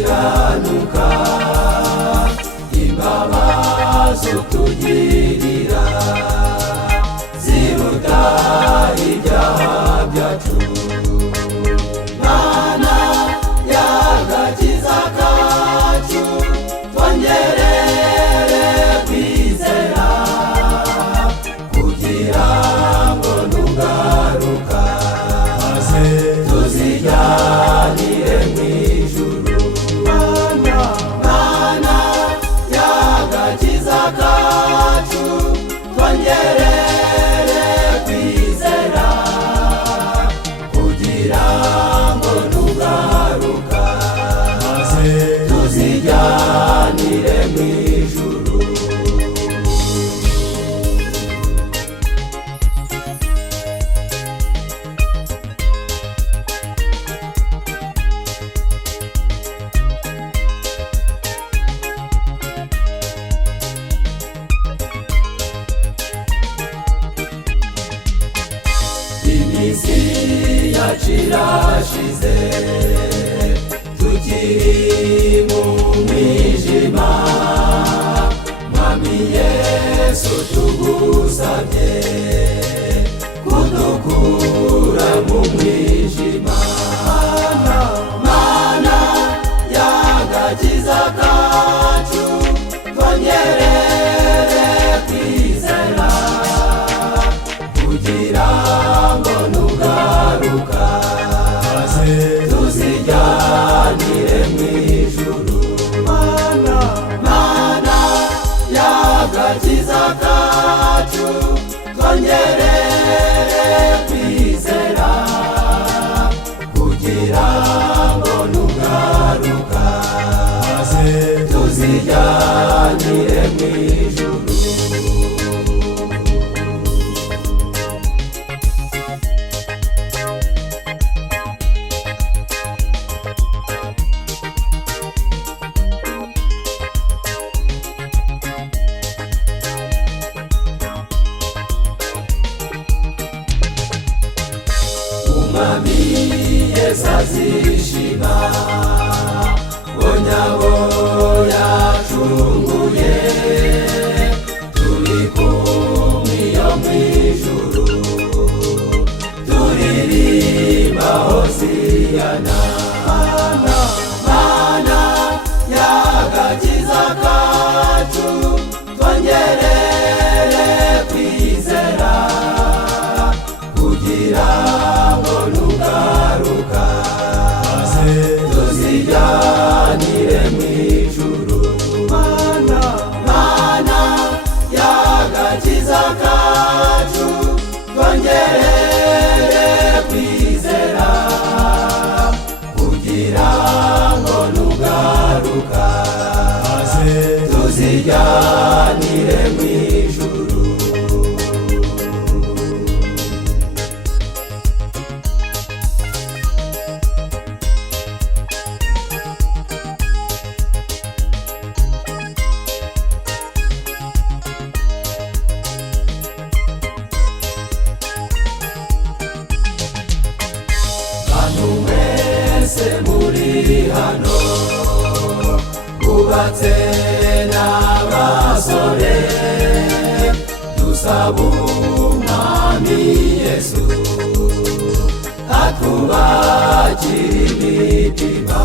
ukiranuka, imbabazi utugirira ziruta ibyaha byacu. Mana y'agakiza kacu, twongerere kwizera kugira ngo nugaruka maze tuzijyanire mu ijuru. Mana y'agakiza kacu, twongerere kwizera kugira ngo nugaruka maze tuzijyanire mu ijuru. Iminsi yacu irashize, tukiri mu mwijima. Mwami Yesu tugusabye kudukura mu mwijima. Mana y'agakiza kacu, twongerere kwizera kugira ngo nugaruka maze tuzijyanire mu ijuru. Mana y'agakiza kacu, twongerere kwizera kugira ngo nugaruka maze tuzijyanire mu ijuru. Umwami Yesu azishima, onyabo yacunguye, turi kumwe iyo mu ijuru, turirimba hosiyana. Mana y'agakiza kacu, twongerere kwizera kugira ngo nugaruka maze tuzijyanire mu ijuru. Mana y'agakiza kacu, twongerere kwizera kugira ngo nugaruka maze tuzijyanire mu ijuru. Bantu mwese muri hano, bubatse n'abasore, dusaba Umwami Yesu atwubakire imitima.